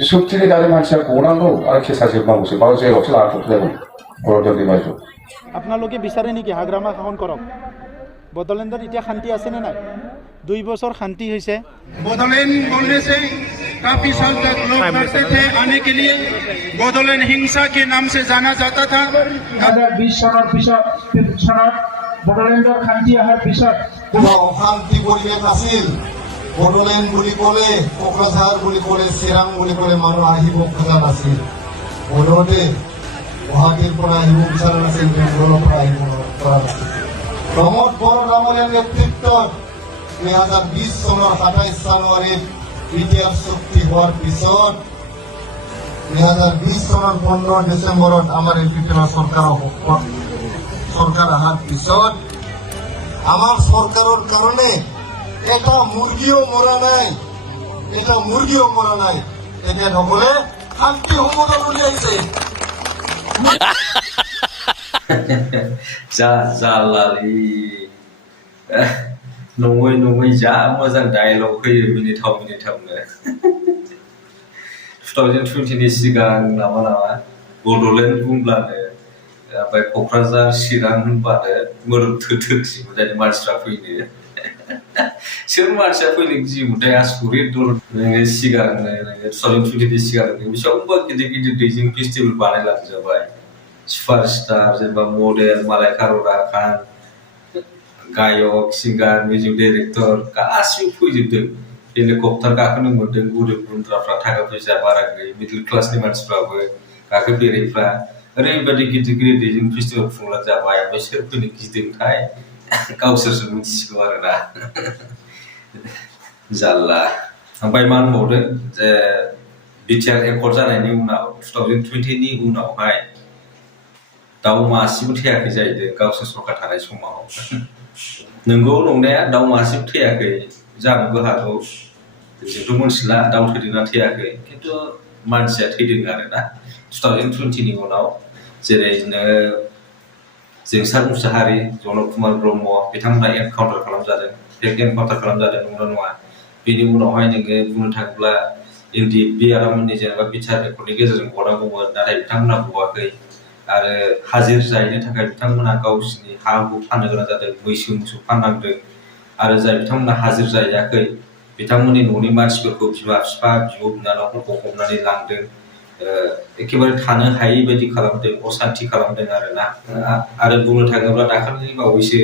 subtili dari manusia kurang lo, ada kisah sih bang musim, baru saya waktu lalu tuh kalau jadi maju. আপোনালোকে বিচাৰে নেকি হাগ্ৰামা শাসন কৰক বড়োলেণ্ডত এতিয়া শান্তি আছে নে নাই 2 বছৰ শান্তি হৈছে बोडोलैंड बोलने से काफी साल तक लोग डरते थे आने के लिए बोडोलैंड हिंसा के नाम से जाना जाता था 2020 চনৰ পিছত চনত বড়োলেণ্ডৰ শান্তি অহাৰ পিছত অশান্তি পৰিৱেশ আছিল बोडोलैंड বুলি ক'লে কোকৰাঝাৰ বুলি ক'লে চিৰাং বুলি ক'লে মানুহ আহিব খোজা নাছিল অনুৰোধে গুৱাহাটীৰ পৰা আহিব বিচৰা নাছিল বেংগলৰ পৰা আহিব পৰা নাছিল প্ৰমোদ বড়ো ডাঙৰীয়াৰ নেতৃত্বত 2020 চনৰ 27 জানুৱাৰীত বিটিআৰ চুক্তি হোৱাৰ পিছত 2020 চনৰ 15 ডিচেম্বৰত আমাৰ এনপিপিৰ চৰকাৰ অহাৰ পিছত আমাৰ চৰকাৰৰ কাৰণে এটা মুৰ্গীও মৰা নাই তেখেতসকলে শান্তি সম্বোধন উলিয়াইছে जालालै नङै जा मोजां डायलग होयो मिनिथावनो 2020 नि सिगां नामा बड'लेण्ड बुंब्लानो ओमफ्राय क'क्राझार चिरां होनबानो मोदोम थोथोसिमोन दानि मानसिफ्रा फैनो सोर मानसिया फैनो गियोमोनथाय आसुरित दर नोङो सिगांनो 2020 नि सिगांनो बेसेबांबा गिदिर दैजिं फेस्टिभेल बानायलांजाबाय सुपारस्टार जेनेबा मडेल मालाइका ररा खान गायक सिंगार मिउजिक डाइरेक्टर गासिबो फैजोबदों हेलिकप्टार गाखोनो मोन्दों गरिब गुन्द्राफ्रा थाखा फैसा बारा गैयै मिडल क्लासनि मानसिफ्राबो गाखोफेरैफ्रा ओरैबायदि गिदिर दैजिं फेस्टिभेल खुंलांजाबाय ओमफ्राय सोर फैनो गिदोंथाय गावसोरसो मिथिसिगौ आरोना जारला ओमफ्राय मा होनबावदों जे बिटिआर एकर्ड जानायनि उनाव 2020 नि उनावहाय दाउ मासेबो थैयाखै जाहैदों गावसोर सरकार थानाय समाव नंगौ नंनाया दाउ मासेबो थैयाखै जानोबो हागौ जोंथ' मोनथिला दाउ थैदोंना थैयाखै खिन्थु मानसिया थैदों आरोना 2020 नि उनाव जेरै नोङो जोंसार मुसाहारि जनक कुमार ब्रह्म बिथांमोना एनकाउन्टार खालामजादों नंगौना नङा बेनि उनावहाय नोङो बुंनो थाङोब्ला एनडिएफबि आरामनि जेनेबा बिटिआर एकर्डनि गेजेरजों गनांगौमोन नाथाय बिथांमोना गवाखै आरो हाजिर जायैनि थाखाय बिथांमोना गावसिनि हा हु फाननो गोनां जादों मोसौ फाननांदों आरो जाय बिथांमोना हाजिर जायाखै बिथांमोननि न'नि मानसिफोरखौ बिमा बिफा बिब' बिनानावफोरखौ हमनानै लांदों एखेबारे थानो हायै बायदि खालामदों असान्थि खालामदों आरोना आरो बुंनो थाङोब्ला दाखालि बावैसो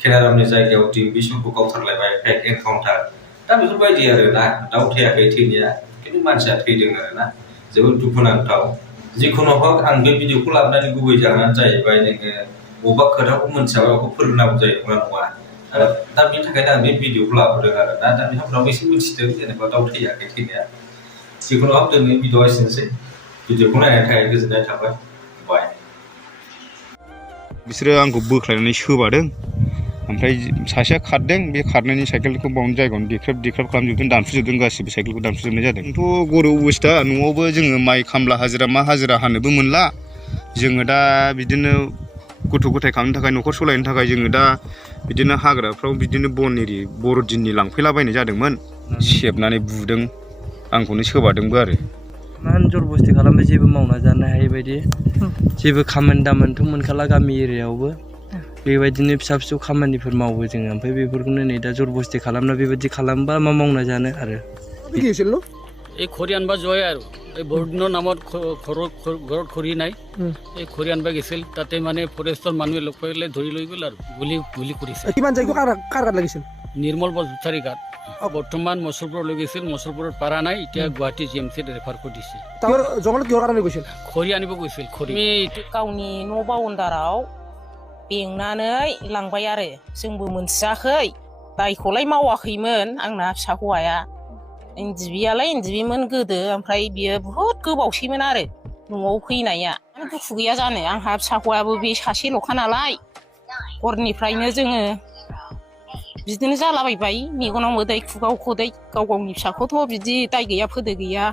केनारामनि जायगायाव दिम्बिसरखौ गावथारलायबाय फेक एनकाउन्टार दा बेफोरबायदि आरोना दाउ थैयाखै थैनाया खिन्थु मानसिया थैदों आरोना जोबोद दुखुनांथाव जिखुनु हक आं बे भिडिअखौ लाबोनायनि गुबै जाहोनानो जाहैबाय नोङो बबेबा खोथाखौ मोनथियाबा बेखौ फोरोंनांगौ जायो नङा दा बेनि थाखायनो आं बे भिडिअखौ लाबोदों आरोना दा बिथांमोनाबो एसे मिथिदों जेनेबा दाउ थैयाखै थैनाया जिखुनु हक दिनै भिडिअआ एसेनोसै भिडिअखौ नायनायनि थाखाय गोजोननाय थाबाय बाय बिसोरो आंखौ बोख्लायनानै सोबादों ओमफ्राय सासेया खारदों बे खारनायनि साइकेलखौ बावनो जायगायावनो देख्रेब खालामजोबदों दानस'जोबदों गासिबो साइकेलखौ दानस'जोबनाय जादों आंथ' गरिब अबस्था न'आवबो जोङो माइ खामला हाजिरा मा हाजिरा हानोबो मोनला जोङो दा बिदिनो गथ' गथाय खांनो थाखाय न'खर सलायनो थाखाय जोङो दा बिदिनो हाग्राफ्राव बिदिनो बन एरि बर'दिननि लांफैलाबायनाय जादोंमोन सेबनानै बुदों आंखौनो सोबादोंबो आरो मान जरबस्ति खालामबाय जेबो मावना जानो हायै बायदि जेबो खामानि दामानिथ' मोनखाला गामि एरियायावबो बेबायदिनो फिसा फिसौ खामानिफोर मावो जोङो ओमफ्राय बेफोरखौनो नै दा जरबस्ति खालामना बेबायदि खालामबा मा मावना जानो आरो এই খৰি আনবা যোৱাই আৰু এই বৰদিনৰ নামত ঘৰত খৰি নাই এই খৰি আনবা গৈছিল তাতে মানে ফৰেষ্টৰ মানুহে লগ পাইলে ধৰি লৈ গ'ল আৰু গুলি কৰিছে কিমান যাই কাৰ গাত লাগিছিল নিৰ্মল বৰঝাৰী গাত বৰ্তমান মছলপুৰ লৈ গৈছিল মছলপুৰত পাৰা নাই এতিয়া গুৱাহাটী জিএমচিত ৰেফাৰ কৰি দিছে জংঘলত কিহৰ কাৰণে গৈছিল খৰি আনিব গৈছিল খৰি गावनि न' बाउन्डाराव बेंनानै लांबाय आरो जोंबो मोनथियाखै दायखौलाय मावाखैमोन आंना फिसा हौवाया इन्दिबियालाय इन्दिबिमोन गोदो ओमफ्राय बियो बुहुद गोबावसैमोन आरो न'आव फैनाया दुखु गैया जानो आंहा फिसा हौवायाबो बे सासेल'खा नालाय हरनिफ्रायनो जोङो बिदिनो जालाबायबाय मेगनाव मोदै खुगाव खदै गाव गावनि फिसाखौथ' बिदि दाय गैया फोदो गैया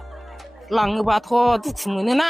लाङोबाथ' दुखु मोनोना